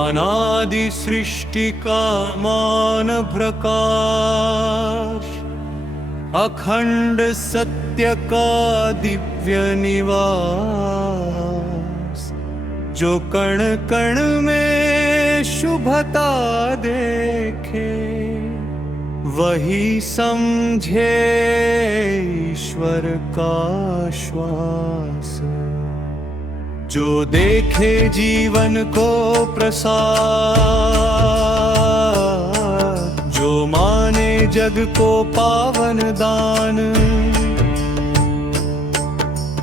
अनादि सृष्टि का मान प्रकाश, अखंड सत्य का दिव्य निवास, जो कण कण में शुभता देखे, वही समझे ईश्वर का श्वास। जो देखे जीवन को प्रसाद, जो माने जग को पावन दान,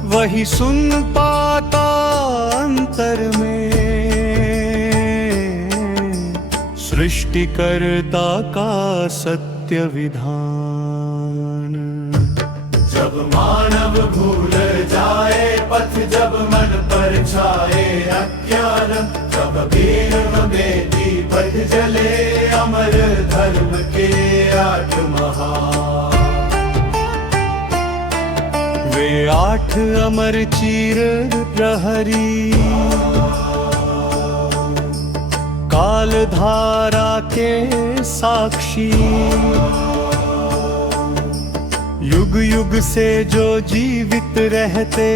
वही सुन पाता अंतर में सृष्टिकर्ता का सत्य विधान। जब मानव भूल जाए पथ, जब मन पर छाए अज्ञान, तब भीम में दीपक जले अमर धर्म के 8 महान। वे 8 अमर चीर प्रहरी, काल धारा के साक्षी, युग युग से जो जीवित रहते,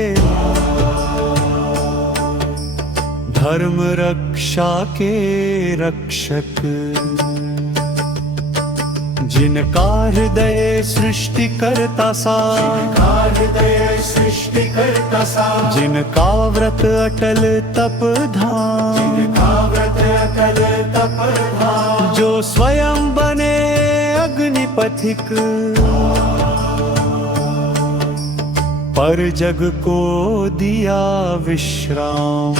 धर्म रक्षा के रक्षक। जिनका हृदय सृष्टिकर्ता सा, जिनका व्रत अटल तप धाम, जो स्वयं बने अग्निपथिक, पर जग को दिया विश्राम।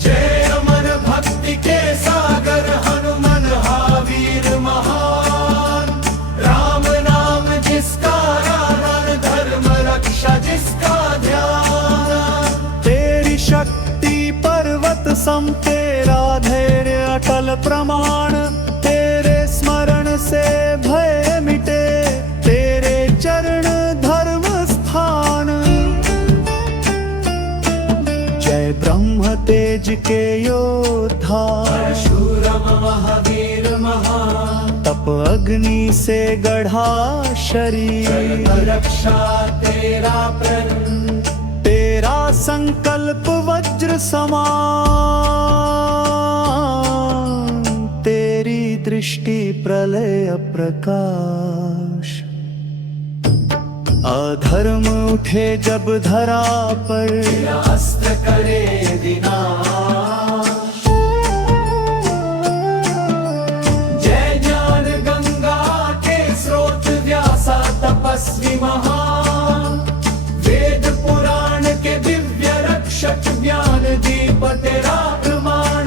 जय अमर भक्ति के सागर हनुमान वीर महान, राम नाम जिसका रावण, धर्म रक्षा जिसका ध्यान। तेरी शक्ति पर्वत सम, तेरा धैर्य अटल प्रमाण, तेरे स्मरण से भय मिटे, तेरे चरण धर्म स्थान। जय ब्रह्म तेज के योद्धा, परशुराम महावीर महान, तप अग्नि से गढ़ा शरीर, रक्षा तेरा प्रण, तेरा संकल्प वज्र समान, तेरी दृष्टि प्रलय प्रकाश। अधर्म उठे जब धरा पर, अस्त्र करे विनाश। जय ज्ञान गंगा के स्रोत, व्यासा तपस्वी महान, वेद पुराण के दिव्य रक्षक, ज्ञान दीप तेरा प्रमाण।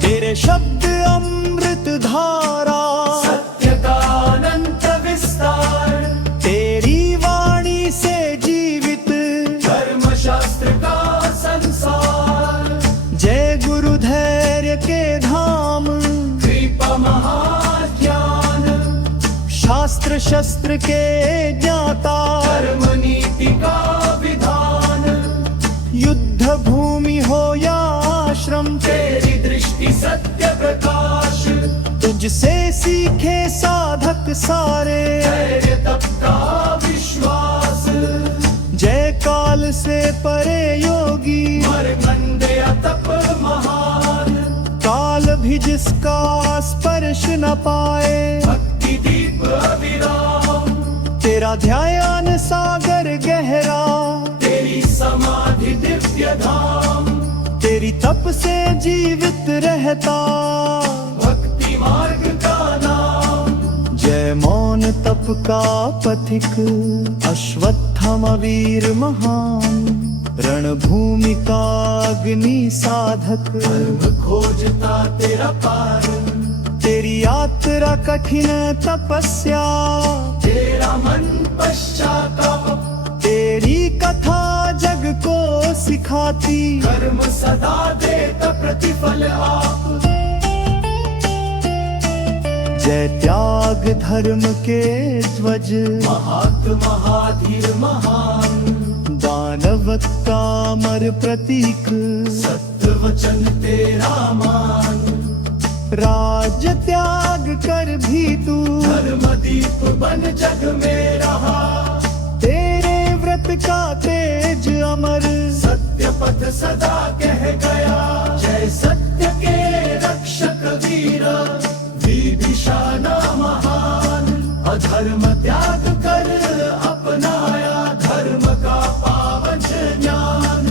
तेरे शब्द अमृत धारा, सत्य का अनंत विस्तार, तेरी वाणी से जीवित धर्म शास्त्र का संसार। जय गुरु धैर्य के धाम, कृपा महाज्ञान, शास्त्र शस्त्र के ज्ञाता, धर्म नीति का विधान। युद्ध भूमि हो या आश्रम, तेरी दृष्टि सत्य प्रकाश, तुझसे सीखे साधक सारे। धैर्य तप का विश्वास, जय काल से परे योगी, मर मंदे तप महान। काल भी जिसका स्पर्श न पाए, भक्ति दीप अविराम, तेरा ध्यान सागर गहरा, तेरी समाधि दिव्य धाम। तेरी तप से जीवित रहता, भक्ति मार्ग का नाम। जय मौन तप का पथिक, अश्वत्थामा वीर महान, रणभूमि का अग्नि साधक, धर्म खोजता तेरा पार। तेरी यात्रा कठिन तपस्या, तेरा मन पश्चाताप, तेरी कथा जग को सिखाती, कर्म सदा देता प्रतिफल आप। जय त्याग धर्म के ध्वज, महात्मा महाधीर महान, दान मानवता अमर प्रतीक, सत्य वचन तेरा मान, राज त्याग कर भी तू धर्म दीप बन जग में रहा। तेरे व्रत का तेज अमर, सत्य पथ सदा कह गया, जय सत्य के रक्षक वीर, विभीषण महान। अधर्म त्याग कर अपनाया, धर्म का पावन ज्ञान।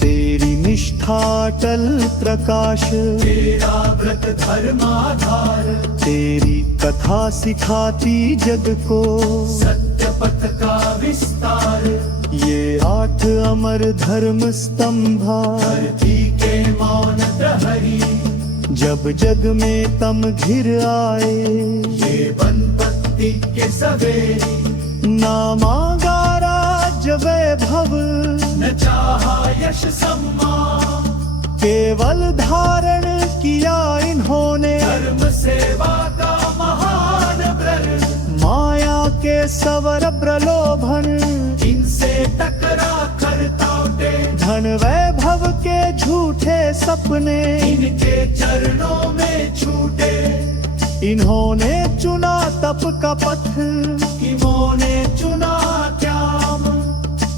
तेरी निष्ठा अटल प्रकाश, तेरा व्रत धर्माधार, तेरी कथा सिखाती जग को, सत्य पथ का विस्तार। ये 8 अमर धर्म स्तंभा, धरती के मौन प्रहरी, जब जग में तम घिर आए, ये बनपत्ति के सवेरी। ना मांगा राज्य वैभव, न चाहा यश सम्मान, केवल धारण किया इन्होंने धर्म सेवा का महान व्रत। माया के सवर प्रलोभन, इनसे टकरा कर लौटे, धन वैभव के झूठे सपने, इनके चरणों में छूटे। इन्होंने चुना तप का पथ, इन्होंने चुना त्याग,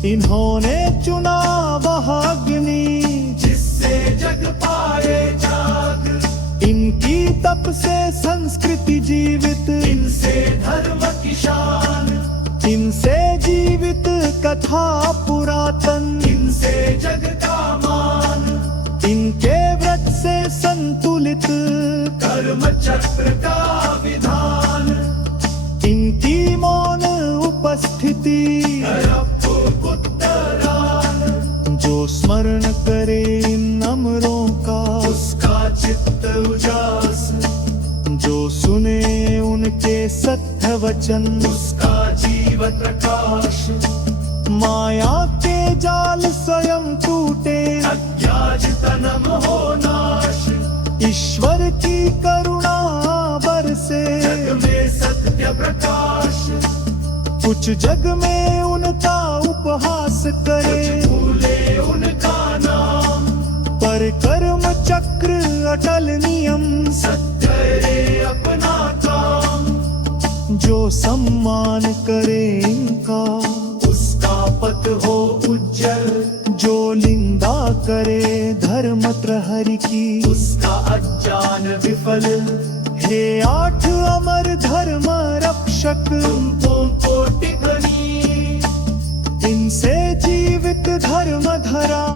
इन्होंने चुना वह अग्नि, जिससे जग पाए जाग। इनकी तप से संस्कृति जीवित, इनसे धर्म की शान, इनसे जीवित कथा पुरातन, इनसे जग का मान। इनके व्रत से संतुलित कर्म चक्र का विधान, इनकी मौन उपस्थिति, उत्तरान। जो स्मरण करे इन अमरों का, उसका चित्त उजास, जो सुने उनके सत्य वचन, उसका जीवन प्रकाश। माया के जाल स्वयं टूटे, अज्ञाज तनम हो नाश, ईश्वर की करुणा बरसे, जग में सत्य प्रकाश। कुछ जग में उनका उपहास करे, भूले उनका नाम, पर कर्म चक्र अटल नियम, सत्य रे अपना काम। जो सम्मान करे इनका, उसका पथ हो उज्जवल, जो निंदा करे धर्म प्रहरी की, उसका अज्ञान विफल। हे 8 अमर धर्म रक्षक, तुमको कोटि बनी, इनसे जीवित धर्म धरा।